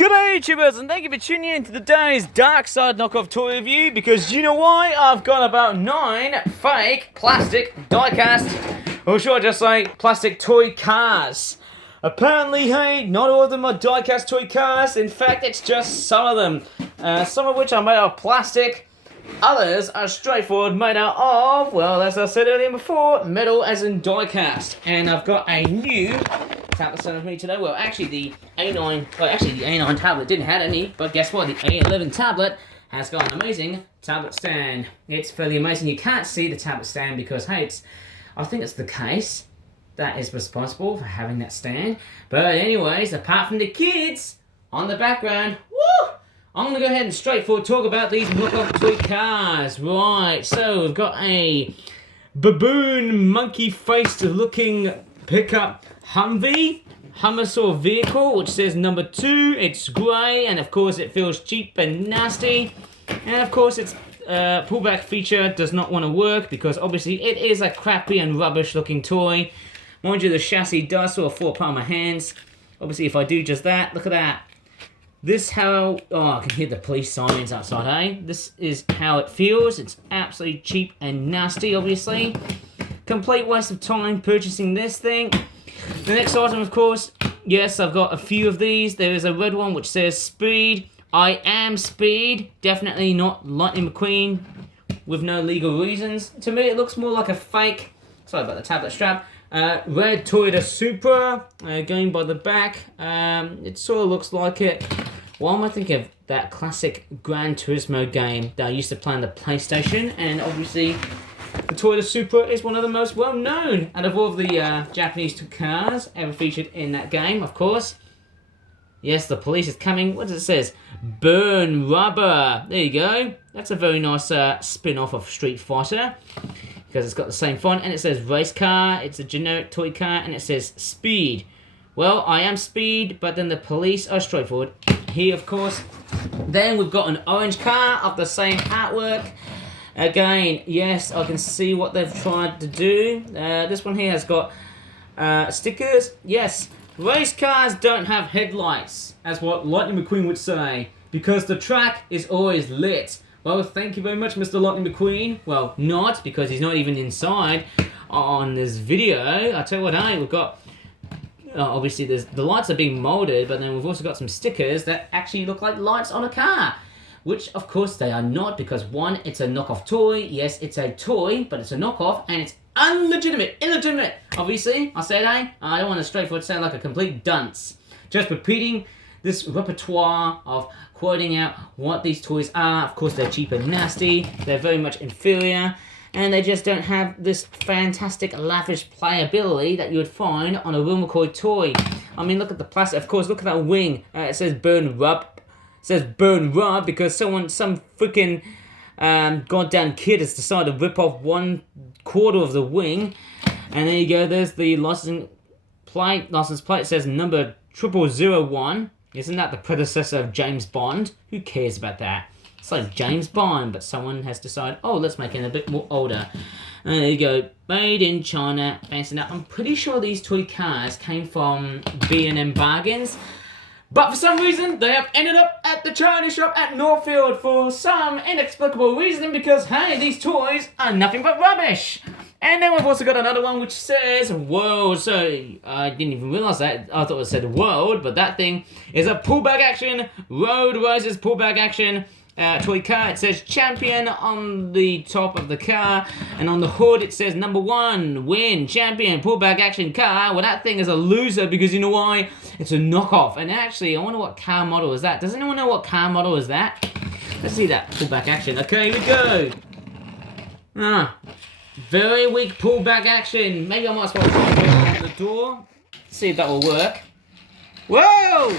G'day YouTubers, and thank you for tuning in to today's Dark Side knockoff toy review, because you know why? I've got about 9 fake plastic diecast, or should I just say plastic toy cars. Apparently, hey, not all of them are diecast toy cars. In fact, it's just some of them. Some of which are made of plastic. Others are straightforward made out of, well, as I said earlier before, metal as in diecast. And I've got a new tablet set with me today. Well, actually the A9 tablet didn't have any, but guess what? The A11 tablet has got an amazing tablet stand. It's fairly amazing. You can't see the tablet stand because, hey, I think it's the case that is responsible for having that stand. But anyways, apart from the kids on the background, woo! I'm going to go ahead and straightforward talk about these knockoff toy cars. Right, so we've got a baboon monkey-faced looking pickup Humvee, Hummer vehicle, which says number 2. It's grey, and of course it feels cheap and nasty. And of course its pullback feature does not want to work because obviously it is a crappy and rubbish looking toy. Mind you, the chassis does sort of fall apart in my hands. Obviously if I do just that, look at that. This how, oh, I can hear the police sirens outside, eh? This is how it feels. It's absolutely cheap and nasty, obviously. Complete waste of time purchasing this thing. The next item, of course, yes, I've got a few of these. There is a red one which says Speed. I am Speed. Definitely not Lightning McQueen with no legal reasons. To me, it looks more like a fake, sorry about the tablet strap, red Toyota Supra, going by the back. It sort of looks like it. Why am I thinking of that classic Gran Turismo game that I used to play on the PlayStation? And obviously, the Toyota Supra is one of the most well-known out of all of the Japanese cars ever featured in that game, of course. Yes, the police is coming. What does it say? Burn rubber. There you go. That's a very nice spin-off of Street Fighter, because it's got the same font, and it says race car, it's a generic toy car, and it says Speed. Well, I am Speed, but then the police are straightforward. Here, of course. Then we've got an orange car of the same artwork. Again, yes, I can see what they've tried to do. This one here has got stickers. Yes, race cars don't have headlights, as what Lightning McQueen would say, because the track is always lit. Well, thank you very much, Mr. Lightning McQueen. Well, not, because he's not even inside on this video. I tell you what, hey, we've got, obviously the lights are being molded, but then we've also got some stickers that actually look like lights on a car. Which, of course, they are not, because one, it's a knockoff toy. Yes, it's a toy, but it's a knockoff, and it's illegitimate. Obviously, I said, hey, I don't want to straightforward sound like a complete dunce. Just repeating this repertoire of quoting out what these toys are. Of course, they're cheap and nasty. They're very much inferior. And they just don't have this fantastic, lavish playability that you would find on a Real McCoy toy. I mean, look at the plastic. Of course, look at that wing. It says burn rub. It says burn rub because some freaking goddamn kid has decided to rip off 1/4 of the wing. And there you go. There's the license plate. It says number 0001. Isn't that the predecessor of James Bond? Who cares about that? It's like James Bond, but someone has decided, oh, let's make it a bit more older. And there you go. Made in China. Fancy that. I'm pretty sure these toy cars came from B&M Bargains. But for some reason, they have ended up at the Chinese shop at Northfield for some inexplicable reason, because, hey, these toys are nothing but rubbish. And then we've also got another one which says World. So I didn't even realize that. I thought it said World, but that thing is a pullback action. Road Races pullback action toy car. It says Champion on the top of the car, and on the hood it says number 1, win, champion, pullback action car. Well, that thing is a loser, because you know why? It's a knockoff. And actually, I wonder what car model is that. Does anyone know what car model is that? Let's see that pullback action. Okay, here we go. Very weak pullback action. Maybe I might as well try to open the door. See if that will work. Whoa!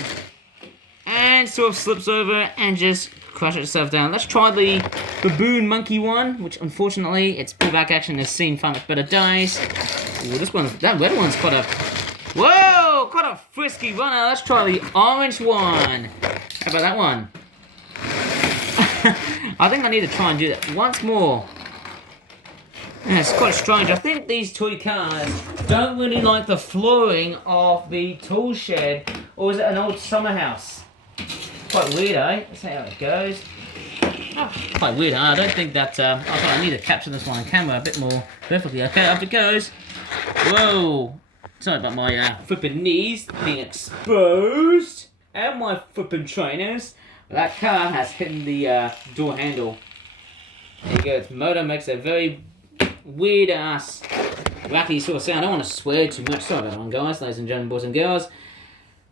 And sort of slips over and just crushes itself down. Let's try the baboon monkey one, which unfortunately its pullback action has seen far much better days. Ooh, that red one's quite a, whoa, quite a frisky runner. Let's try the orange one. How about that one? I think I need to try and do that once more. Yeah, it's quite strange. I think these toy cars don't really like the flooring of the tool shed, or is it an old summer house? quite weird, eh? Let's see how it goes. Oh, quite weird, huh? I don't think that, I need to capture this one on camera a bit more perfectly. Okay, up it goes. Whoa. Sorry about my flipping knees being exposed. And my flipping trainers. That car has hit the door handle. There you go. Its motor makes a very weird ass, wacky sort of sound. I don't want to swear too much. Sorry about that one, guys, ladies and gentlemen, boys and girls.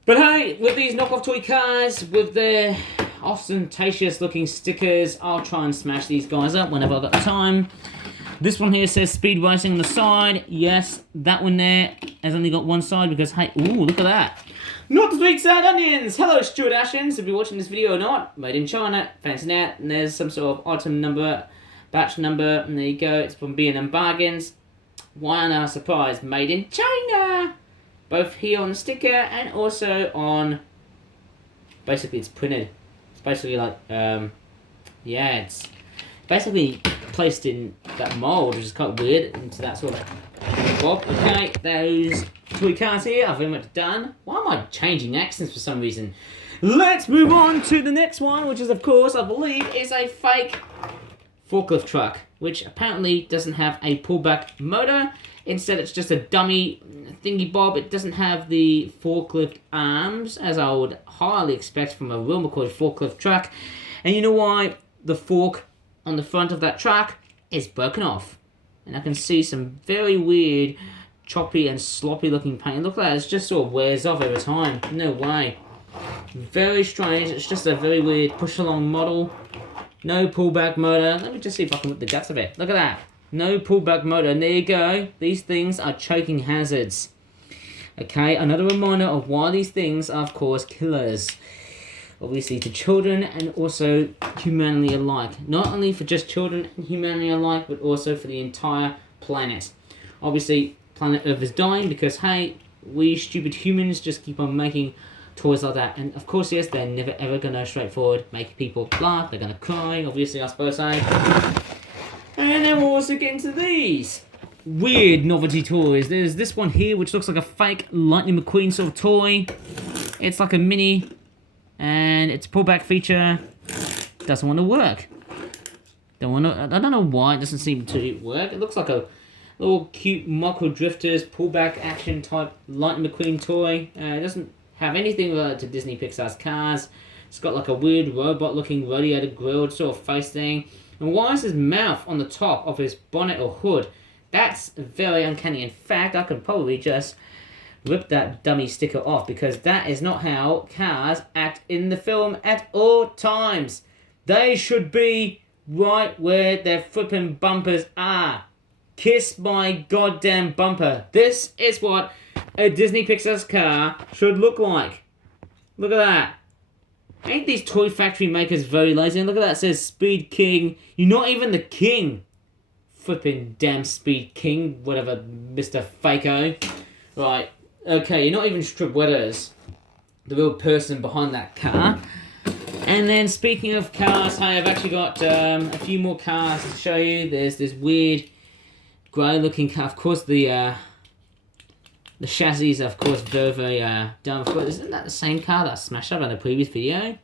But hey, with these knockoff toy cars, with their ostentatious looking stickers, I'll try and smash these guys up whenever I've got the time. This one here says Speed Racing on the side. Yes, that one there has only got one side because, hey, ooh, look at that. Not the big sad onions! Hello, Stuart Ashens, if you're watching this video or not. Made in China, fancy that. And there's some sort of item number, batch number, and there you go. It's from B&M Bargains. Why am I surprised? Made in China! Both here on the sticker and also on... Basically, it's printed. It's basically like, yeah, it's basically placed in that mold, which is quite weird, into that sort of bob. Okay, those toy cars here are very much done. Why am I changing accents for some reason? Let's move on to the next one, which is, of course, I believe, is a fake forklift truck, which apparently doesn't have a pullback motor. Instead, it's just a dummy thingy bob. It doesn't have the forklift arms, as I would highly expect from a real McCoy forklift truck. And you know why? The fork on the front of that truck is broken off. And I can see some very weird, choppy and sloppy looking paint. Look at that, it just sort of wears off over time. No way. Very strange. It's just a very weird push-along model. No pullback motor. Let me just see if I can whip the guts of it. Look at that. No pullback motor. And there you go. These things are choking hazards. Okay, another reminder of why these things are, of course, killers. Obviously to children and also humanity alike. Not only for just children and humanity alike, but also for the entire planet. Obviously, planet Earth is dying because, hey, we stupid humans just keep on making toys like that. And of course, yes, they're never ever going to straightforward make people laugh. They're going to cry, obviously, I suppose, hey. And then we'll also get into these weird novelty toys. There's this one here, which looks like a fake Lightning McQueen sort of toy. It's like a mini, and its pullback feature doesn't want to work. I don't know why it doesn't seem to work. It looks like a little cute Micro Drifters pullback action type Lightning McQueen toy. It doesn't have anything related to Disney Pixar's cars. It's got like a weird robot looking radiator grilled sort of face thing. And why is his mouth on the top of his bonnet or hood? That's very uncanny. In fact, I could probably just rip that dummy sticker off because that is not how cars act in the film at all times. They should be right where their flipping bumpers are. Kiss my goddamn bumper. This is what a Disney Pixar's car should look like. Look at that. Ain't these toy factory makers very lazy? And look at that, it says Speed King. You're not even the king. Flipping damn Speed King, whatever, Mr. Fako. Right, okay, you're not even Strip Wetters, the real person behind that car. And then speaking of cars, hey, I've actually got a few more cars to show you. There's this weird grey looking car. Of course, the chassis are, of course, very, very dumb. Of course, isn't that the same car that I smashed up in the previous video?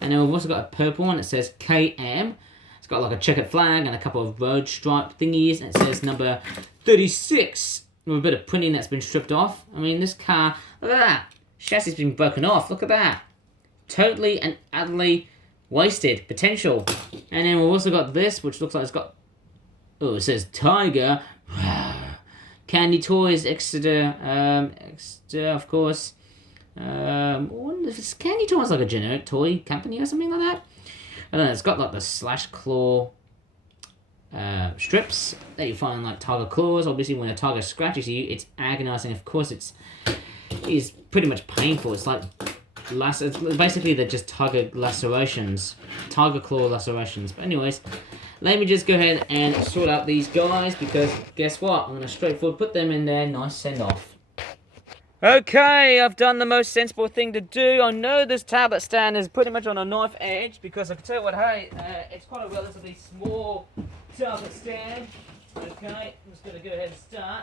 And then we've also got a purple one that says KM. It's got like a checkered flag and a couple of road stripe thingies. And it says number 36 with a bit of printing that's been stripped off. I mean, this car, look at that. Chassis has been broken off. Look at that. Totally and utterly wasted potential. And then we've also got this, which looks like it's got, oh, it says Tiger. Candy Toys, Exeter, of course. I wonder if Candy Toys like a generic toy company or something like that. I don't know, it's got like the slash claw strips that you find like tiger claws. Obviously, when a tiger scratches you, it's agonizing. Of course, it's pretty much painful. It's like basically they're just tiger lacerations, tiger claw lacerations. But anyways, let me just go ahead and sort out these guys because guess what? I'm going to straightforward put them in there, nice send off. Okay, I've done the most sensible thing to do. I know this tablet stand is pretty much on a knife edge because I can tell you what, hey, it's quite a relatively small tablet stand. Okay, I'm just going to go ahead and start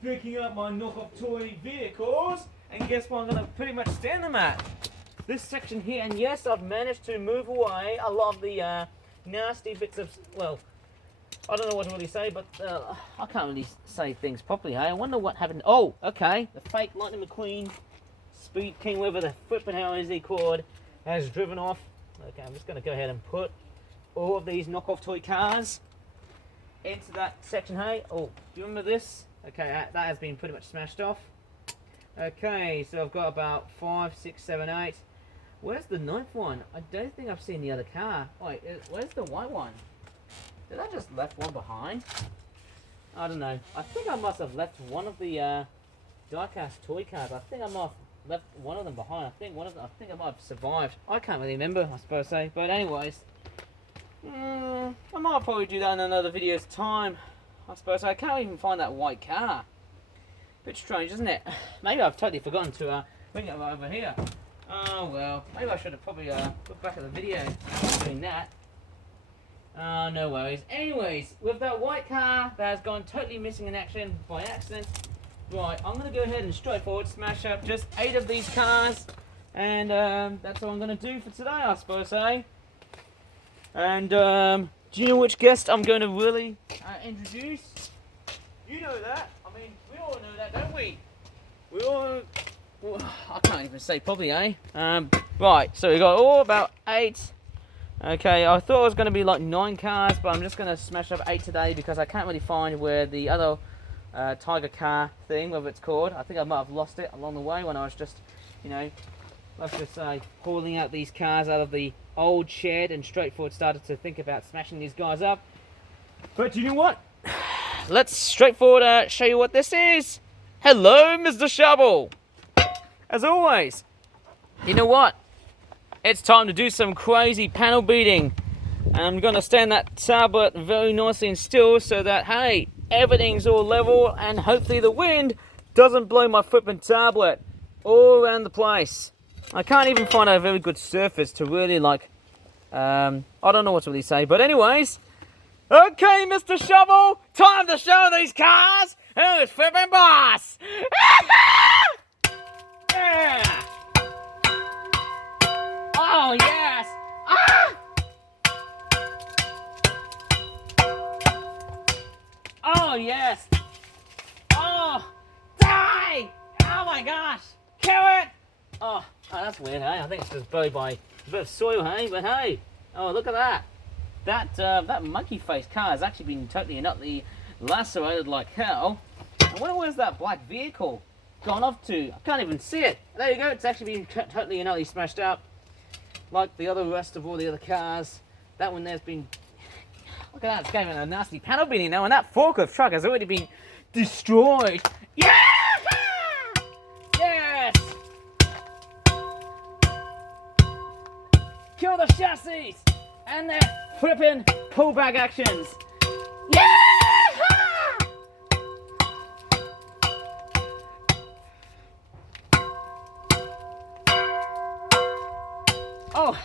picking up my knockoff toy vehicles. And guess what I'm going to pretty much stand them at? this section here, and yes, I've managed to move away a lot of the nasty bits of, well, I don't know what to really say, but I can't really say things properly, hey? I wonder what happened. Oh, okay, the fake Lightning McQueen Speed King, whatever the flipping hell is he called, has driven off. Okay, I'm just going to go ahead and put all of these knockoff toy cars into that section, hey? Oh, do you remember this? Okay, that has been pretty much smashed off. Okay, so I've got about 5, 6, 7, 8. Where's the 9th one? I don't think I've seen the other car. Wait, where's the white one? Did I just left one behind? I don't know. I think I must have left one of the diecast toy cars. I think I might have left one of them behind. I think I might have survived. I can't really remember, I suppose say. But anyways, I might probably do that in another video's time. I suppose I can't even find that white car. Bit strange, isn't it? Maybe I've totally forgotten to bring it over here. Oh well, maybe I should have probably looked back at the video doing that. No worries. Anyways, with that white car that has gone totally missing in action by accident, right, I'm going to go ahead and straightforward smash up just 8 of these cars, and that's what I'm going to do for today, I suppose, eh? And do you know which guest I'm going to really introduce? You know that. I mean, we all know that, don't we? We all... Well, I can't even say probably, eh? Right, so we got all about 8. Okay, I thought it was going to be like 9 cars, but I'm just going to smash up 8 today because I can't really find where the other Tiger car thing, whatever it's called. I think I might have lost it along the way when I was just, you know, let's just say, hauling out these cars out of the old shed and straightforward started to think about smashing these guys up. But you know what? Let's straightforward show you what this is. Hello, Mr. Shovel. As always, you know what? It's time to do some crazy panel beating. And I'm going to stand that tablet very nicely and still so that, hey, everything's all level and hopefully the wind doesn't blow my flipping tablet all around the place. I can't even find a very good surface to really like, I don't know what to really say. But anyways, okay, Mr. Shovel, time to show these cars who's flipping boss. Yeah. Oh, yes. Ah! Oh, yes. Oh, die. Oh, my gosh. Kill it. Oh, that's weird, hey? I think it's just buried by a bit of soil, hey? But hey, oh, look at that. That monkey face car has actually been totally and utterly lacerated like hell. I wonder where's that black vehicle gone off to. I can't even see it. There you go. It's actually been totally and utterly smashed up. Like the rest of all the other cars. That one there's been... Look at that. It's giving a nasty panel beating now. And that forklift truck has already been destroyed. Yeah! Yes! Kill the chassis! And their flipping pullback actions. Yeah! Oh,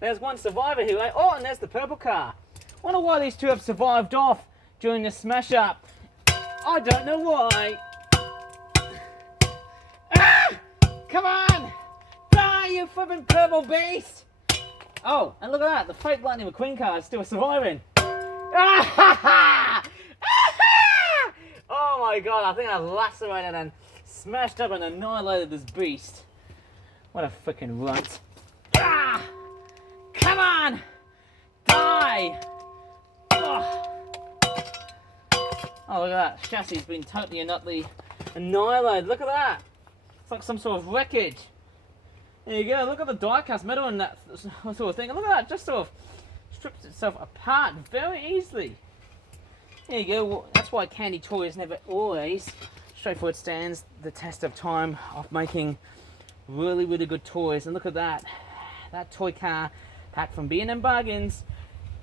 there's one survivor here, right? Oh, and there's the purple car. Wonder why these two have survived off during the smash up. I don't know why. Ah! Come on! Die, you flipping purple beast! Oh, and look at that, the fake Lightning McQueen car is still surviving. Ah! Oh my god, I think I lacerated and smashed up and annihilated this beast. What a freaking runt. Ah! Come on! Die! Oh. Oh, look at that. Chassis has been totally and utterly annihilated. Look at that. It's like some sort of wreckage. There you go. Look at the die-cast metal and that sort of thing. And look at that. Just sort of strips itself apart very easily. There you go. Well, that's why Candy Toys never always straightforward stands the test of time of making really, really good toys. And look at that. That toy car packed from B&M Bargains.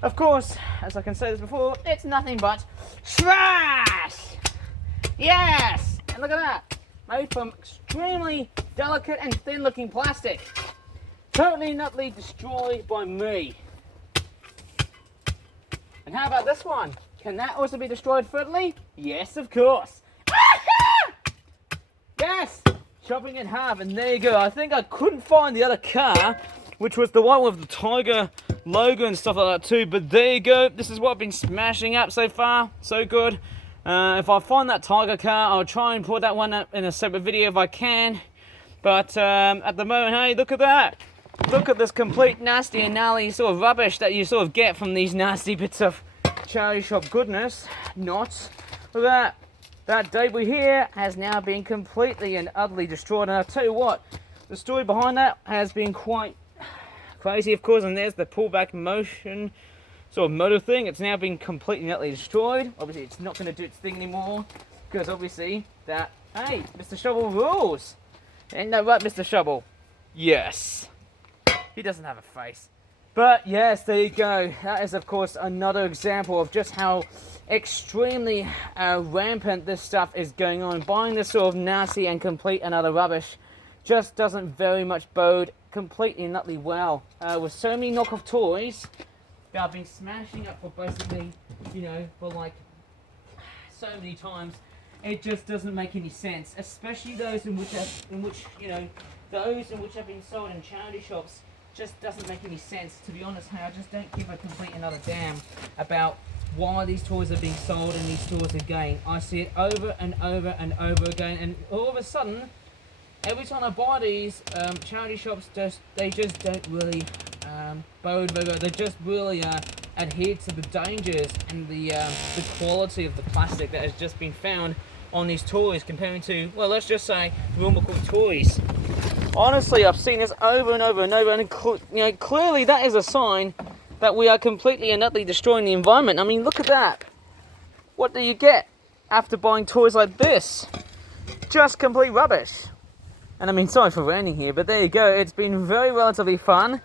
Of course, as I can say this before, it's nothing but trash! Yes! And look at that. Made from extremely delicate and thin looking plastic. Totally and utterly destroyed by me. And how about this one? Can that also be destroyed furtherly? Yes, of course. Yes! chopping it in half, and there you go. I think I couldn't find the other car, which was the one with the Tiger logo and stuff like that too, but there you go. This is what I've been smashing up so far. So good. If I find that Tiger car, I'll try and put that one up in a separate video if I can. But at the moment, hey, look at that. Look at this complete nasty and gnarly sort of rubbish that you sort of get from these nasty bits of charity shop goodness. Not. Look at that. That debris here has now been completely and utterly destroyed. And I'll tell you what, the story behind that has been quite crazy, of course. And there's the pullback motion sort of motor thing. It's now been completely and utterly destroyed. Obviously, it's not going to do its thing anymore. Because obviously, that, hey, Mr. Shovel rules. Ain't that right, Mr. Shovel? Yes. He doesn't have a face. But yes, there you go. That is, of course, another example of just how extremely rampant this stuff is going on. Buying this sort of nasty and complete and utter rubbish just doesn't very much bode completely and utterly well. With so many knockoff toys that I've been smashing up for basically, you know, for like so many times, it just doesn't make any sense. Especially those in which you know, those in which have been sold in charity shops. Just doesn't make any sense, to be honest. Hey, I just don't give a complete another damn about why these toys are being sold in these stores again. I see it over and over and over again, and all of a sudden, every time I buy these, charity shops they just don't really bode very well. They just really adhere to the dangers and the quality of the plastic that has just been found on these toys, comparing to, well, let's just say real McCoy toys. Honestly, I've seen this over and over and over, and you know, clearly that is a sign that we are completely and utterly destroying the environment. I mean, look at that. What do you get after buying toys like this? Just complete rubbish. And I mean, sorry for ranting here, but there you go. It's been very relatively fun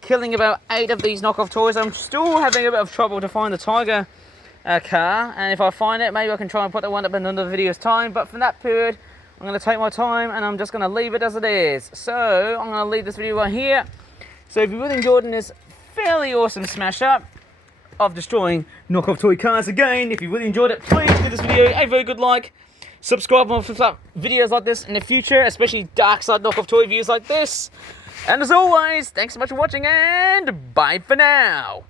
killing about 8 of these knockoff toys. I'm still having a bit of trouble to find the Tiger car, and if I find it, maybe I can try and put that one up in another video's time. But from that period, I'm going to take my time and I'm just going to leave it as it is. So I'm going to leave this video right here. So if you really enjoyed this fairly awesome smash up of destroying knockoff toy cars again, if you really enjoyed it, please give this video a very good like. Subscribe for videos like this in the future, especially dark side knockoff toy reviews like this. And as always, thanks so much for watching, and bye for now.